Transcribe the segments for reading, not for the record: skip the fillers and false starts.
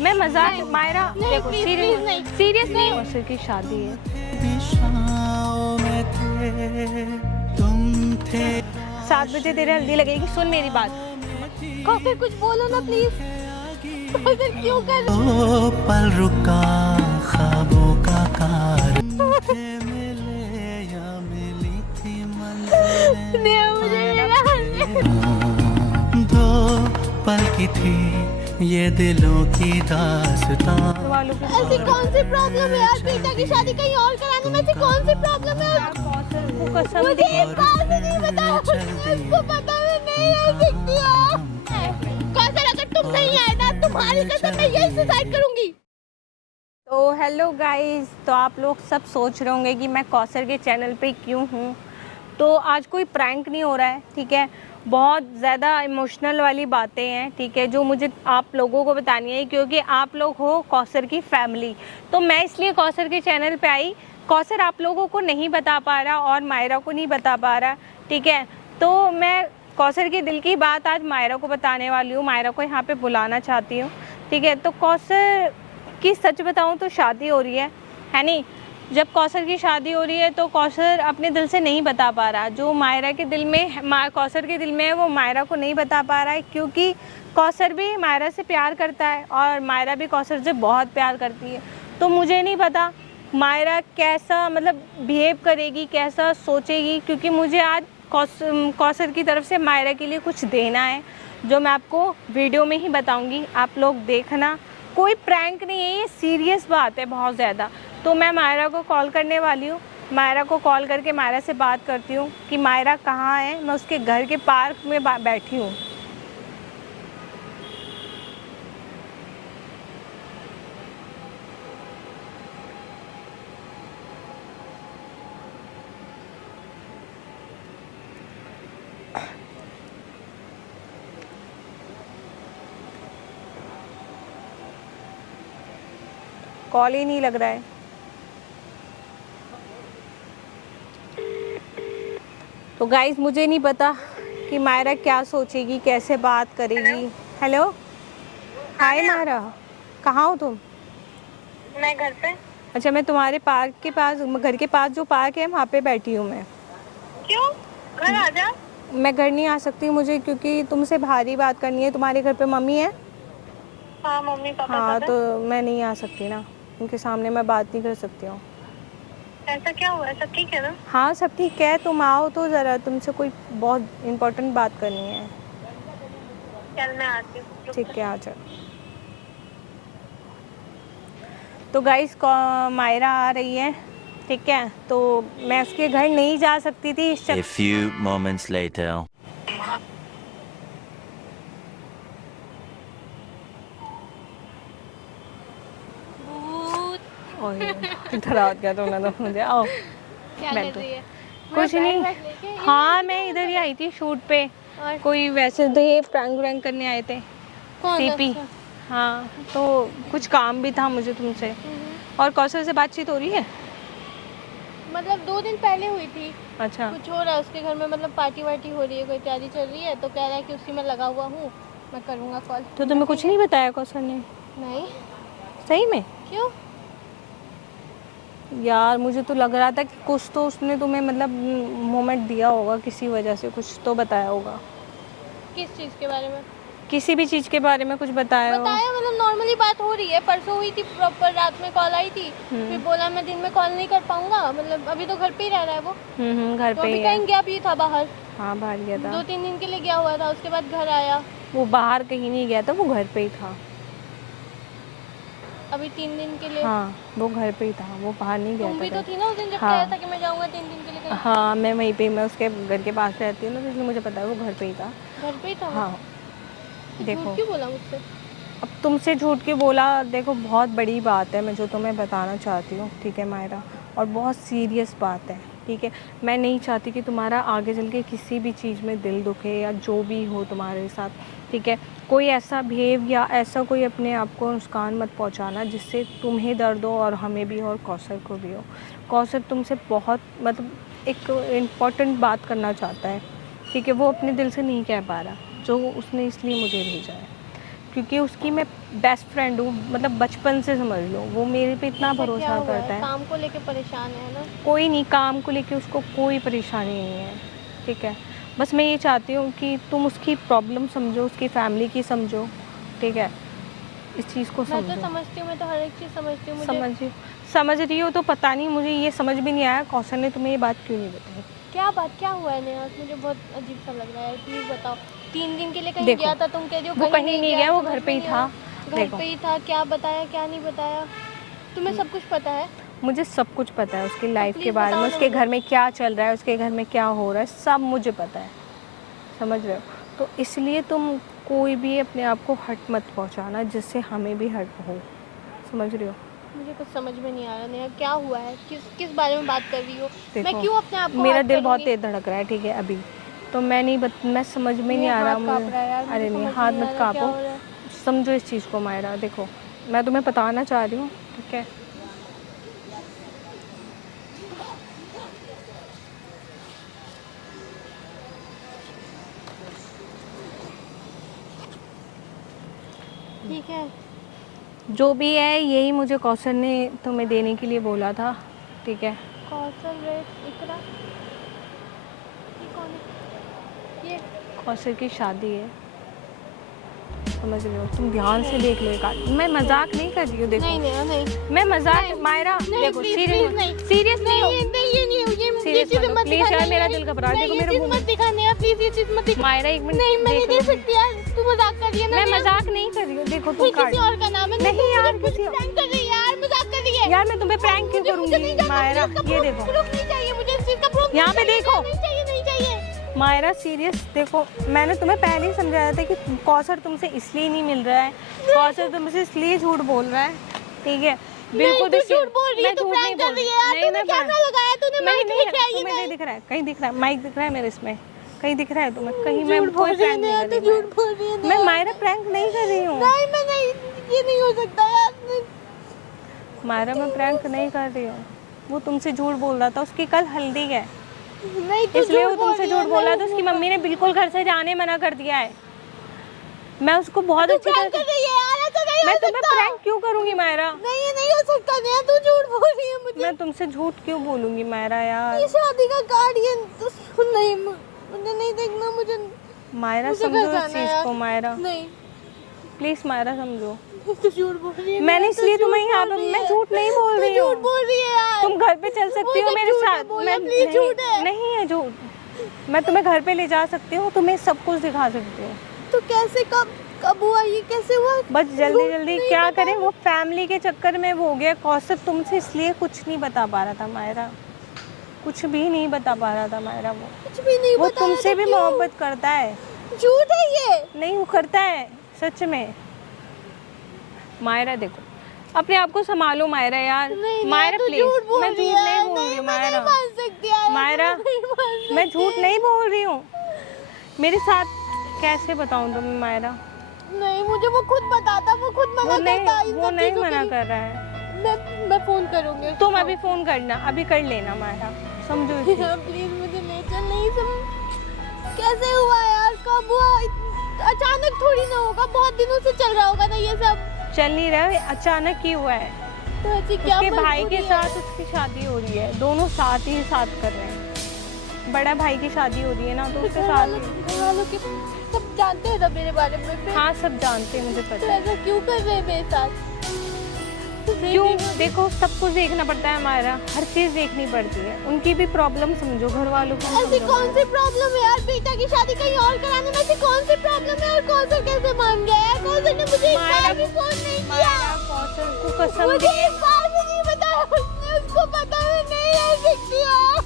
मैं मजाक मायरा देखो सीरियस नहीं कौसर की शादी है। 7 बजे तेरे हल्दी लगेगी। सुन मेरी बात। कौसर कुछ बोलो ना प्लीज। कौसर क्यों कर पल रुका ख्वाबों का कार मिले या मिली थी मंजिलें दो पल की थी ये दिलों की दास्तां। ऐसी कौन सी प्रॉब्लम है यार, प्रीता की शादी कहीं और कराने में ऐसी कौन सी प्रॉब्लम है? मुझे इस बात से नहीं पता, इसको पता भी नहीं है सकती हो। कौसर अगर तुम नहीं आए ना तुम्हारी कसम मैं यही सुसाइड करूंगी। तो हेलो गाइस, तो आप लोग सब सोच रहे होंगे कि मैं कौसर के चैनल पे क्यों हूँ। तो आज कोई प्रैंक नहीं हो रहा है, ठीक है। बहुत ज़्यादा इमोशनल वाली बातें हैं, ठीक है, जो मुझे आप लोगों को बतानी है क्योंकि आप लोग हो कौसर की फैमिली। तो मैं इसलिए कौसर के चैनल पे आई। कौसर आप लोगों को नहीं बता पा रहा और मायरा को नहीं बता पा रहा, ठीक है। तो मैं कौसर की दिल की बात आज मायरा को बताने वाली हूँ, मायरा को यहाँ पे बुलाना चाहती हूँ, ठीक है। तो कौसर की सच बताऊँ तो शादी हो रही है नहीं। जब कौसर की शादी हो रही है तो कौसर अपने दिल से नहीं बता पा रहा, जो मायरा के दिल में कौसर के दिल में है वो मायरा को नहीं बता पा रहा है, क्योंकि कौसर भी मायरा से प्यार करता है और मायरा भी कौसर से बहुत प्यार करती है। तो मुझे नहीं पता मायरा कैसा मतलब बिहेव करेगी, कैसा सोचेगी, क्योंकि मुझे आज कौसर की तरफ से मायरा के लिए कुछ देना है, जो मैं आपको वीडियो में ही बताऊँगी, आप लोग देखना। कोई प्रैंक नहीं है, ये सीरियस बात है बहुत ज़्यादा। तो मैं मायरा को कॉल करने वाली हूँ। मायरा को कॉल करके मायरा से बात करती हूँ कि मायरा कहाँ है। मैं उसके घर के पार्क में बैठी हूँ। कॉल ही नहीं लग रहा है। तो गाइस मुझे नहीं पता कि मायरा क्या सोचेगी, कैसे बात करेगी। हेलो, हाय मायरा, कहाँ हो तुम? मैं घर पे। अच्छा, मैं तुम्हारे पार्क के पास, घर के पास जो पार्क है वहाँ पे बैठी हूँ मैं। क्यों? घर आ जा। मैं घर नहीं आ सकती मुझे, क्योंकि तुमसे भारी बात करनी है। तुम्हारे घर पे मम्मी है? हाँ, मम्मी पापा हाँ, सब है। तो मैं नहीं आ सकती ना, उनके सामने मैं बात नहीं कर सकती हूँ। ऐसा क्या हुआ? सब ठीक है ना? हाँ सब ठीक है, तुम आओ तो ज़रा, तुमसे कोई बहुत इम्पोर्टेंट बात करनी है। चल मैं आती हूँ। ठीक है, आ जाओ। तो गाइस मायरा आ रही है, ठीक है। तो मैं उसके घर नहीं जा सकती थी इस A few moments later. इधर आ गया तुमने तो मुझे। आओ क्या कर रही है? कुछ नहीं। हाँ मैं इधर ही आई थी शूट पे। कोई वैसे तो ये प्रैंक व्रैंक करने आए थे सीपी। हाँ तो कुछ काम भी था मुझे तुमसे। और कौशल से बातचीत हो रही है? मतलब 2 दिन पहले हुई थी। अच्छा, कुछ हो रहा है उसके घर में, मतलब पार्टी वार्टी हो रही है, कोई तैयारी चल रही है, तो कह रहा है कि उसी में लगा हुआ हूँ, मैं करूँगा कॉल। तो तुम्हें कुछ नहीं बताया कौशल ने? नहीं। सही में? क्यों? यार मुझे तो लग रहा था कि कुछ तो उसने तुम्हें मतलब मोमेंट दिया होगा, किसी वजह से कुछ तो बताया होगा। किस चीज़ के बारे में? किसी भी चीज़ के बारे में कुछ बताया हो? बताया, मतलब नॉर्मली बात हो रही है। परसों हुई थी, प्रॉपर रात में कॉल आई थी। फिर बोला मैं दिन में कॉल नहीं कर पाऊंगा, मतलब अभी तो घर पे ही रह रहा है वो। घर तो पे अभी ही कहीं गया भी था बाहर। हाँ बाहर गया था। 2-3 दिन के लिए गया हुआ था, उसके बाद घर आया। वो बाहर कहीं नहीं गया था, वो घर पे ही था। अभी 3 दिन के लिए। हाँ वो घर पे ही था, वो बाहर नहीं गया तुम था। भी तो थी ना उस दिन जब हाँ। कह रहा था कि मैं जाऊंगा 3 दिन के लिए कहीं। हाँ मैं वहीं पे, मैं उसके घर के पास रहती हूँ ना, तो इसलिए मुझे पता है वो घर पे ही था। घर पे ही था वो? हाँ तो देखो, झूठ क्यों बोला मुझसे? अब तुमसे झूठ के बोला, देखो बहुत बड़ी बात है मैं जो तुम्हें बताना चाहती हूँ, ठीक है मायरा, और बहुत सीरियस बात है, ठीक है। मैं नहीं चाहती कि तुम्हारा आगे चल के किसी भी चीज़ में दिल दुखे या जो भी हो तुम्हारे साथ, ठीक है। कोई ऐसा बिहेव या ऐसा कोई अपने आप को नुकसान मत पहुंचाना जिससे तुम्हें दर्द हो और हमें भी और कौसर को भी हो। कौसर तुमसे बहुत मतलब एक इम्पॉर्टेंट बात करना चाहता है, ठीक है। वो अपने दिल से नहीं कह पा रहा, जो उसने इसलिए मुझे भेजा है, क्योंकि उसकी मैं बेस्ट फ्रेंड हूँ, मतलब बचपन से समझ लो। वो मेरे पे इतना क्या भरोसा हुआ करता है। काम को लेके परेशान है ना? कोई नहीं, काम को लेके उसको कोई परेशानी नहीं है, ठीक है। बस मैं ये चाहती हूँ कि तुम उसकी प्रॉब्लम समझो, उसकी फैमिली की समझो, ठीक है। इस चीज़ को मैं समझो। तो समझती हूँ, मैं तो हर एक चीज़ समझती हूँ। समझ रही हो तो पता नहीं, मुझे ये समझ भी नहीं आया कौशल ने तुम्हें ये बात क्यों नहीं बताई। क्या बात, क्या हुआ है नेहा? मुझे बहुत अजीब सा लग रहा है, प्लीज बताओ। 3 दिन के लिए कहीं देखो, गया था, तुम कह रही हो वो कहीं नहीं गया, वो समझ घर पे ही में नहीं था। आया। घर देखो, पे ही था, क्या बताया क्या नहीं बताया? तुम्हें सब कुछ पता है? मुझे सब कुछ पता है उसकी लाइफ के प्लीज़ बारे में, बताओ ना उसके मुझे। घर में क्या चल रहा है, उसके घर में क्या हो रहा है, सब मुझे पता है, समझ रहे हो। तो इसलिए तुम कोई भी अपने आप को हर्ट मत पहुंचाना जिससे हमें भी हर्ट हो, समझ रहे हो। मुझे कुछ समझ में नहीं आ रहा नेहा, क्या हुआ है? किस बारे में बात कर रही हो? मैं देखो, क्यों अपने आप को मेरा हर्ट दिल बहुत करूंगी? तेज धड़क रहा है, ठीक है अभी। तो मैं नहीं मैं समझ में नहीं आ रहा हाथ कांप मुझे। रहा है यार, मुझे अरे नहीं, समझ हाथ नहीं आ मत रहा क्या कांपो, हो रहा है। समझो इस चीज़ को मायरा। देखो, मैं तुम्हें बताना चाह रही हूँ, ठीक है। ठीक है, जो भी है, यही मुझे कौशल ने तुम्हें देने के लिए बोला था, ठीक है। कौशल रेट इकरा, ये कौन है? ये कौशल की शादी है, समझ रहे हो। तुम ध्यान से देख लो एक आध, मैं मजाक नहीं कर रही हूँ। देखो, नहीं नेहा नहीं, मैं मजाक नहीं, मायरा, नहीं, देखो please, सीरियस please, नहीं। सीरियस नहीं हो। नहीं ये नहीं ये Serious चीज़ मत हो, मत please दिखा यार, नहीं, मेरा नहीं, दिल घबरा रहा है। नहीं, देखो ये मेरे चीज़ मुंह मत दिखा नेहा, प्लीज ये चीज़ मत दिखा। मायरा एक मिनट नहीं मैं नहीं देख दे लो। सकती यार, तू मजाक कर रही है ना? मैं नेहा? मजाक नहीं कर रही हूँ, देखो तुम कोई काट किसी और का नाम है? नहीं यार, मुझे किसी और- प्रैंक कर रही है यार, मजाक कर रही है यार। मैं तुम्हें प्रैंक क्यों मुझे नहीं करूंगी जानना, मायरा, मुझे इसका ये proof- देखो proof नहीं चाहिए मुझे इस चीज़ का proof यहाँ पे नहीं चाहिए, देखो। नहीं चाहिए नहीं चाहिए। मायरा सीरियस देखो, मैंने तुम्हें पहले ही समझाया था कि कौशल तुमसे इसलिए नहीं मिल रहा है, कौशल तुमसे इसलिए झूठ बोल रहा है, ठीक है। बिल्कुल तू भी झूठ बोल रही है, मैं तू झूठ प्रैंक नहीं कर बोल रही है यार, नहीं, तूने मैं कैमरा prank- लगाया, तूने नहीं माइक नहीं, लेके आई है तुम्हें ना? नहीं दिख रहा है, कहीं दिख रहा है, माइक दिख रहा है मेरे इसमें, कहीं दिख रहा है तुम्हें, कहीं मैं झूठ कोई बोल रही है प्रैंक नहीं नेहा, कर तू रही। झूठ बोल रही है मैं नेहा। मायरा प्रैंक नहीं कर रही हूँ, नहीं मैं नहीं, ये नहीं हो सकता यार। मायरा मैं प्रैंक नहीं कर रही हूँ। वो तुमसे झूठ बोल रहा था, उसकी कल हल्दी है, नहीं तू इसलिए वो झूठ बोल तुमसे रही है, झूठ बोल रहा था। नहीं, उसकी मम्मी ने बिल्कुल घर से जाने मना कर दिया है। मैं उसको बहुत अच्छी प्रैंक तरह कर रही है यार, ऐसा नहीं मैं हो तुम्हें सकता। प्रैंक क्यों करूंगी मायरा? नहीं ये नहीं हो सकता नेहा, तू झूठ बोल रही है मुझे। मैं तुमसे झूठ क्यों बोलूंगी मायरा यार? ये शादी का कार्ड ये नहीं, मुझे नहीं देखना, मुझे मायरा मुझे समझो घर इस जाना चीज है को यार। मायरा, नहीं प्लीज मायरा समझो। तू झूठ बोल रही है मैंने नेहा, तू इसलिए झूठ तुम्हें यहाँ बोल पे रही मैं है। झूठ नहीं बोल तू रही झूठ हूँ। बोल रही है यार। तुम घर पे चल सकती हो वो मेरे झूठ है, साथ। बोला, please, झूठ है। नहीं है झूठ। मैं तुम्हें घर पे ले जा सकती हूँ, तुम्हें सब कुछ दिखा सकती हूँ। तो कैसे, कब हुआ ये, कैसे हुआ? बस जल्दी झूठ जल्दी नहीं क्या बता करें, वो फैमिली के चक्कर में वो हो गया। कौशल तुमसे इसलिए कुछ नहीं बता पा रहा था मायरा, कुछ भी नहीं बता पा रहा था मायरा। वो कुछ भी नहीं वो बताया तुमसे तो भी क्यों? मोहब्बत करता है। झूठ है ये। नहीं, वो करता है सच में। मायरा देखो, अपने आप को संभालो मायरा यार। नहीं मायरा तू प्लीज, झूठ बोल मैं रही झूठ है। नहीं बोल रही हूँ मैं नहीं मायरा। मान सकती यार, मायरा, नहीं मान सकती। मैं झूठ नहीं बोल रही हूँ। मेरे साथ कैसे बताऊँ तुम्हें मायरा? नहीं मुझे वो खुद बताता, वो खुद मना करता इन वो सब नहीं चीजों के मना लिए। कर रहा है। मैं फोन करूंगी। तुम अभी फोन करना, अभी कर लेना मायरा, समझो इस चीज़ को। प्लीज मुझे ले चल, नहीं कैसे हुआ यार, कब हुआ? अचानक थोड़ी ना होगा, बहुत दिनों से चल रहा होगा ना ये सब। चल नहीं रहा है, अचानक ही हुआ है। तो ऐसी क्या उसके भाई मजबूरी के है? साथ उसकी शादी हो रही है, दोनों साथ ही साथ कर रहे हैं। बड़ा भाई की शादी हो रही है ना, तो उसके घर साथ वालों के सब जानते हैं ना मेरे बारे में, फिर हाँ सब जानते हैं, मुझे तो पता है। ऐसा क्यों कर रहे हैं मेरे साथ? क्यों? देखो सब कुछ देखना पड़ता है हमारा, हर चीज़ देखनी पड़ती है। उनकी भी प्रॉब्लम समझो, घर वालों की भी ऐसी समझो। कौन सी प्रॉब्लम है यार, बेटा की शादी कहीं और कराने में ऐसी कौन सी प्रॉब्लम है? और कौशल कैसे मान गया यार? कौशल ने मुझे एक बार भी फोन नहीं किया, मायरा कौशल को कसम मुझे दी, एक बार भी नहीं बताया उसने, उसको पता मैं नहीं रह सकती हूँ।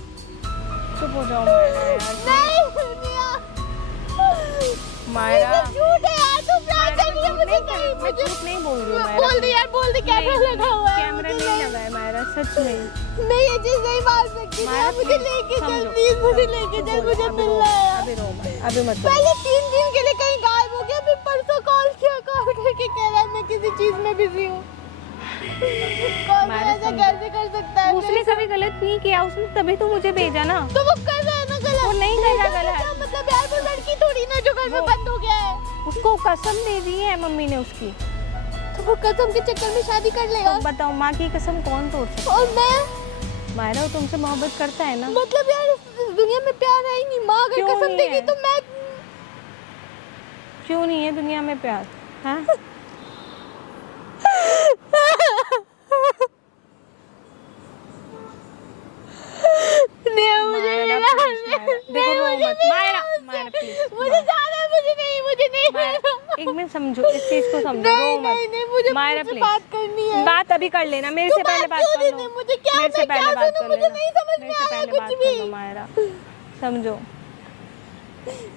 चुप हो जाओ मायरा यार। नहीं दुनिया, मायरा, ये सब झूठ है यार, तू प्रैंक कर रही है मुझे। नहीं मैं मुझे झूठ नहीं बोल रही हूँ मायरा। बोल दी यार, बोल दी, कैमरा लगा हुआ है। कैमरा मुझे नहीं लगा है मायरा, सच में। मैं ये चीज नहीं मान सकती। मायरा, मुझे please, लेके चल समझो। प्लीज, मुझे लेके चुप चल, हो मुझे जाओ, अभी रो, मिलना है। अभी रो मायरा, अभी मत रो। पहले 3 दिन के लिए कहीं गायब हो गया, फिर परसों कॉल किया, कॉल करके कह रहा है मैं किसी चीज में बिजी हूँ। कौन मायरा, ऐसा समझो। कैसे कर सकता है? उसने कभी गलत नहीं किया, उसने तभी तो मुझे भेजा ना। तो वो कर रहा है ना गलत। वो नहीं कर रहा भेजा तो गलत। क्या मतलब यार, वो लड़की थोड़ी ना जो घर में बंद हो गया है। उसको कसम दे दी है मम्मी ने उसकी। तो वो कसम के चक्कर में शादी कर लेगा। तो बताओ माँ की कसम कौन तोड़ सकता और मैं है? मायरा वो तुमसे मोहब्बत करता है ना। मतलब यार इस दुनिया में प्यार है ही नहीं। माँ अगर क्यों कसम नहीं देगी है? तो मैं क्यों नहीं है दुनिया में प्यार? हाँ नहीं मुझे मायरा, please, मायरा। देखो रो मत मायरा, मायरा प्लीज। मुझे जाना है, मुझे नहीं एक मिनट समझो इस चीज को, समझो रो नहीं मत। नहीं नहीं मुझे मायरा मुझसे प्लीज बात करनी है। बात अभी कर लेना, मेरे तू से पहले बात क्यों कर नहीं? लो। मुझे क्या मेरे से मैं पहले क्या बात सुनूं? कर मुझे लेना, नहीं समझ मेरे में से आया पहले कुछ बात भी। कर लो मायरा, समझो।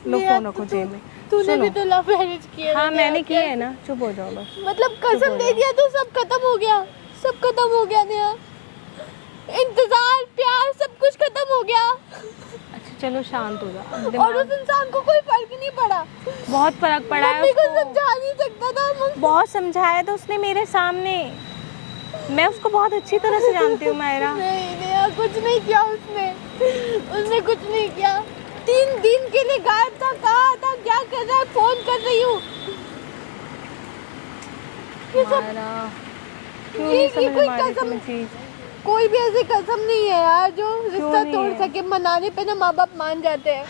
लो मेरा फोन रखो तो- जेब में। तूने भी सुनो, तो लव मैरिज किया हाँ है। मैंने किया है ना, चुप हो जाओ बस। मतलब चुप कसम हो दे जाओ। दिया तो सब खत्म हो गया। सब खत्म हो गया नेहा। इंतजार प्यार सब कुछ खत्म हो गया। अच्छा चलो शांत हो जाओ। अब और दिमाग उस इंसान को कोई फर्क ही नहीं पड़ा। बहुत फर्क पड़ा है मम्मी को उसको। समझा नहीं सकता था। बहुत समझाया था उसने मेरे सामने। मैं उसको बहुत अच्छी तरह से जानती हूँ मायरा। नहीं नेहा कुछ नहीं किया उसने कुछ नहीं किया। 3 दिन के लिए गायब था। कहा था क्या कर रहा है? फोन कर रही हूँ। ये सब मायरा क्यों ये नहीं समझ कोई मारी कसम- तुम्हें चीज? कोई भी ऐसी कसम नहीं है यार जो रिश्ता नहीं तोड़ है? सके। मनाने पे ना माँ बाप मान जाते हैं।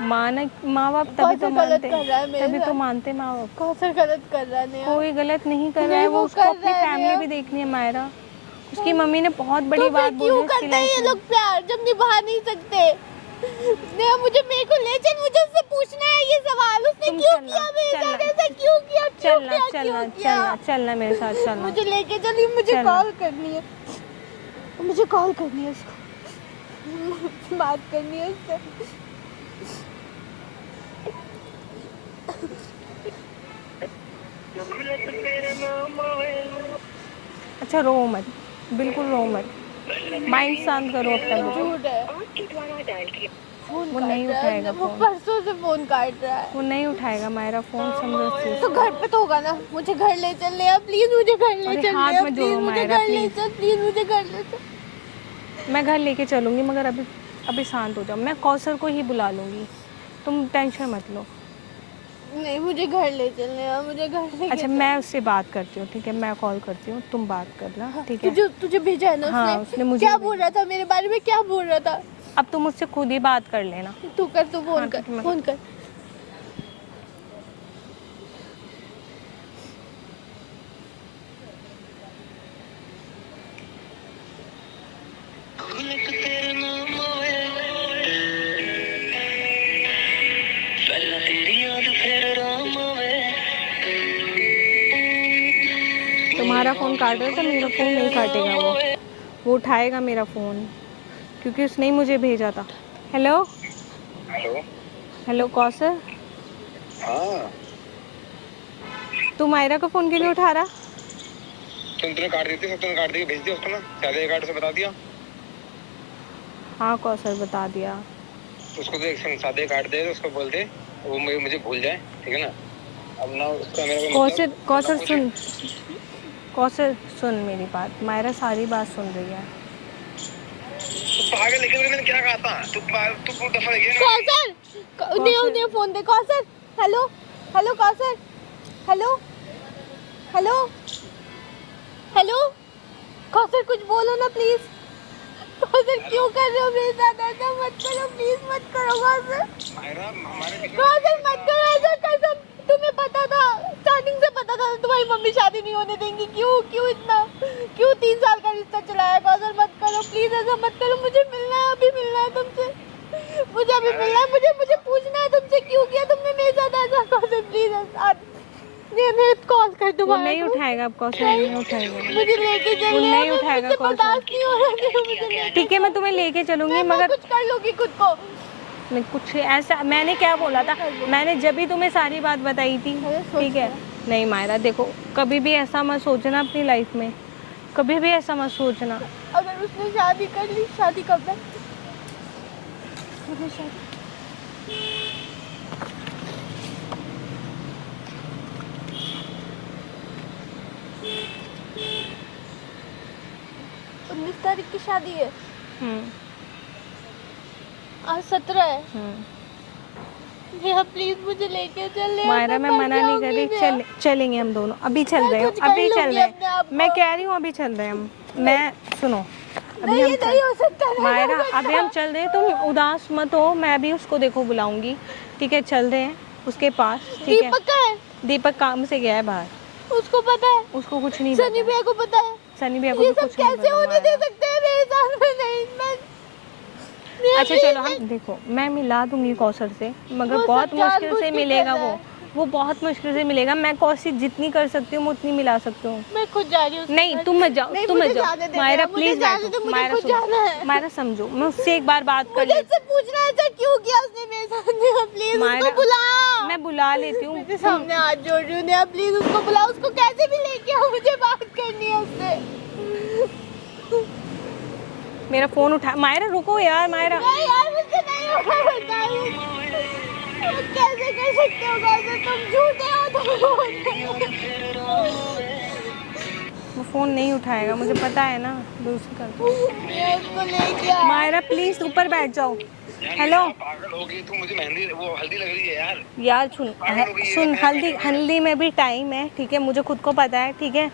माँ बाप तभी कौन तो सा गलत मानते, कर रहा है मेरे तभी तो साथ? मानते माँ बाप। कौन सा गलत कर रहा है नेहा? कोई गलत नहीं कर रहा नहीं, है, वो वो उसको कर अपनी रहा है फैमिली नेहा। भी देखनी है मायरा। उसकी मम्मी ने बहुत तो बड़ी फिर बात बोली क्यों उसकी करते हैं ये लाइफ लोग में। प्यार जब निभा नहीं सकते? नेहा मेरे को ले चल। मुझे उससे पूछना है ये सवाल। उसने तुम क्यों चलना, किया मेरे साथ चलना। ऐसा? क्यों किया? क्यों चलना किया? चलना क्यों किया? चलना चलना मेरे साथ चलना। मुझे लेके चलिए। मुझे चलना। कॉल करनी है। मुझे कॉल करनी है उसको। बात करनी है उससे। अच्छा रो मत, बिल्कुल रो मत, माइंड शांत करो अपना। झूठ है। फोन वो काट नहीं रहा है। उठाएगा वो फोन। परसों से फोन काट रहा है। वो नहीं उठाएगा मायरा फोन, समझो इस चीज तो को। घर पे तो होगा ना। मुझे घर ले चल ले प्लीज। मुझे घर ले अरे चल हाथ ले मत प्लीज। जोड़ो मुझे मायरा, घर ले प्लीज। चल प्लीज। मुझे घर ले चल। मैं घर लेके चलूंगी, मगर अभी शांत हो जाओ। मैं कौसर को ही बुला लूंगी, तुम टेंशन मत लो। नहीं मुझे घर ले चलने यार। मुझे घर ले अच्छा मैं उससे बात करती हूँ, ठीक है? मैं कॉल करती हूँ, तुम बात करना, ठीक है? तुझे भेजा है ना हाँ, उसने? उसने मुझे क्या भेजा। बोल रहा था मेरे बारे में? क्या बोल रहा था? अब तुम मुझसे खुद ही बात कर लेना। तू कर। तू फोन हाँ, कर। ठीक है, मैं फोन कर। तुम्हारा फ़ोन काट रहा था, मेरा फ़ोन नहीं काटेगा वो उठाएगा मेरा फ़ोन, क्योंकि उसने ही मुझे भेजा था। Hello hello. हेलो कौसर, हाँ तू मायरा का फ़ोन क्यों नहीं उठा रहा? तुमने काट दी थी, तुमने काट दी, भेज दिया उसको ना, सादे कार्ड से बता दिया। हाँ कौसर बता दिया। उसको तो एक सादे कार्ड दे, उसको बोल दे वो मुझे भूल जाए, ठीक है ना? अब ना उसका मेरा कोई कौसर मतलब- कौसर मतलब सुन, कौसर सुन मेरी बात। मायरा सारी बात सुन रही है। तू पागल, लेकिन मैंने क्या कहा था? तू बहुत दफा लेके ना। कौसर नहीं फोन दे। Kausar hello hello Kausar hello hello hello Kausar कुछ बोलो ना प्लीज। कौसर क्यों कर रहे हो मेरे साथ ऐसा? मत करो प्लीज, मत करो कौसर। मायरा हमारे बीच में- कौसर मत करो ऐसा। कसम तुम्हें पता था, स्टार्टिंग से पता था तुम्हारी मम्मी शादी नहीं होने देंगी। क्यों इतना? क्यों 3 साल का रिश्ता चलाया? कौसर मत करो प्लीज, ऐसा मत करो। मुझे मिलना है, अभी मिलना है तुमसे। मुझे अभी मिलना है। मुझे पूछना है तुमसे क्यों किया तुमने मेरे साथ ऐसा? कौसर प्लीज मैं कॉल कर वो दूंगा। नहीं उठाएगा, अब कौसर नहीं उठाएगा। मुझे लेके चल। वो नहीं उठाएगा मुझसे कौसर। बर्दाश्त नहीं हो रहा है। मुझे लेके ठीक है मैं तुम्हें लेके चलूंगी, मैं मगर कुछ कर लूंगी खुद को। मैं कुछ ऐसा, मैंने क्या बोला था? मैंने जब भी तुम्हें सारी बात बताई थी, अरे सोच ठीक है? नहीं मायरा देखो, कभी भी ऐसा मत सोचना अपनी लाइफ में, कभी भी ऐसा मत सोचना। अगर उसने शादी कर ली, शादी कब है? मुझे शादी 19 तारीख की शादी है। आज 17 है। नेहा प्लीज मुझे लेके चल नेहा, मायरा मैं मना नहीं कर रही, चलेंगे हम दोनों, अभी चल रहे हो, अभी चल रहे हैं, मैं कह रही हूँ अभी चल रहे हैं हम। मैं सुनो, अभी नहीं हम ये नहीं हो सकता मायरा अभी हम चल रहे हैं, तुम उदास मत हो, मैं अभी उसको देखो बुलाऊंगी, ठीक है? चल रहे हैं उसके पास, ठीक है? दीपक का है, दीपक काम से गया है बाहर, उसको पता है, उसको कुछ नहीं सनी भैया को पता है, सनी भैया को ये तो सब कुछ नहीं कैसे पता, होने दे मायरा। सकते हैं मेरे साथ में? नहीं मैं अच्छा चलो हम देखो, मैं मिला दूंगी कौसर से, मगर वो बहुत सब मुश्किल जानबूझ से के मिलेगा कर रहा है। वो बहुत मुश्किल से मिलेगा। मैं कोशिश जितनी कर सकती हूँ मैं उतनी मिला सकती हूँ। मैं खुद जा रही हूँ। नहीं तुम मत जाओ, नहीं, तुम मत मुझे जाओ जाने दे, मायरा, मुझे प्लीज जाने दे, बैठो, मुझे मायरा खुद जाना है। मायरा समझो, मैं उससे एक बार बात कर मुझे लेती इससे पूछना है सर क्यों किया उसने मेरे साथ? नेहा प्लीज मायरा, उसको बुला। मैं बुला लेती हूँ। मेरे सामने हाथ जोड़ रही हूँ नेहा, प्लीज उसको बुला, उसको कैसे भी लेके आओ, मुझे बात करनी है उससे। मेरा फोन उठा, मायरा रुको यार, मायरा नहीं यार मुझसे नहीं होगा, बता रही हूँ। कैसे कर सकते हो कैसे? तुम झूठे हो, वो फोन नहीं उठाएगा, मुझे पता है ना, दूसरी कर दो। मैं उसको लेके आ। मायरा प्लीज ऊपर बैठ जाओ। हेलो पागल हो गई तू, मुझे मेहंदी वो हल्दी लग रही है यार। यार सुन हल्दी में भी टाइम है, ठीक है? मुझे खुद को पता है, ठीक है?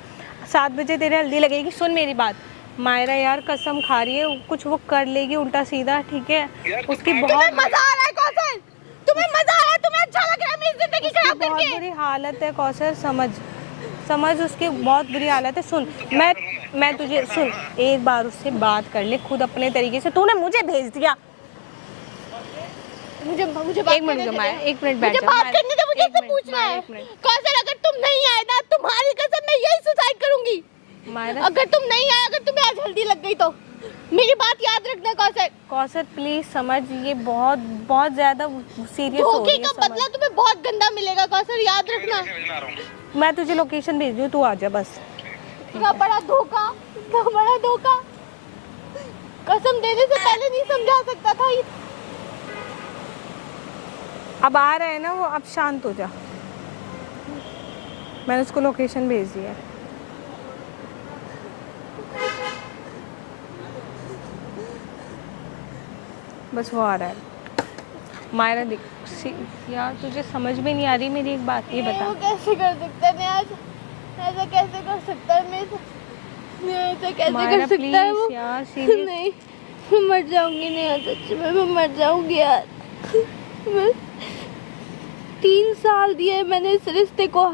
7 बजे तेरे हल्दी लगेगी। सुन मेरी बात मायरा, यार कसम खा रही है, कुछ वो कर लेगी उल्टा सीधा, ठीक है? उसकी तुम्हें बहुत मजा आ रहा है कौशल? तुम्हें मजा आ रहा है? तुम्हें अच्छा लग रहा है मेरी जिंदगी खराब बहुत करके? बुरी हालत है कौशल, समझ उसकी बहुत बुरी हालत है। सुन मैं तुझे सुन, एक बार उससे बात कर ले खुद अपने तरीके से। तूने मुझे भेज दिया, मुझे एक मिनट दो माया, एक मिनट बैठ मुझे जा, बात माया, करने दे, मुझे एक इससे मिनट, पूछना माया, है। एक मिनट। कौशल अगर तुम नहीं आए ना, तुम्हारी कसम मैं यही सुसाइड करूंगी। मायरा अगर तुम नहीं आए, अगर तुम्हें आज हल्दी लग गई तो मेरी बात याद रखना कौशल। कौशल प्लीज समझ, ये बहुत ज्यादा सीरियस हो धोखे रही है, का समझ। बदला तुम्हें बहुत गंदा मिलेगा कौशल, याद रखना। मैं तुझे लोकेशन भेज रही हूँ, तू आ जा बस। इतना बड़ा धोखा, इतना बड़ा धोखा, कसम देने से पहले नहीं समझा सकता था। अब आ रहा है ना वो, अब शांत हो जा। मैंने उसको लोकेशन भेज दी है। बस वो आ रहा है। मायरा देख यार, तुझे समझ में नहीं आ रही मेरी एक बात, ये बता। वो कैसे कर सकता है आज? ऐसा कैसे कर सकता है मेरे साथ? ऐसा कैसे मायरा कर सकता है वो? प्लीज यार, सीरियस। नहीं मैं मर जाऊंगी नहीं, सच में मैं मर जाऊंगी यार। मैं 3 साल दिए मैंने इस रिश्ते को।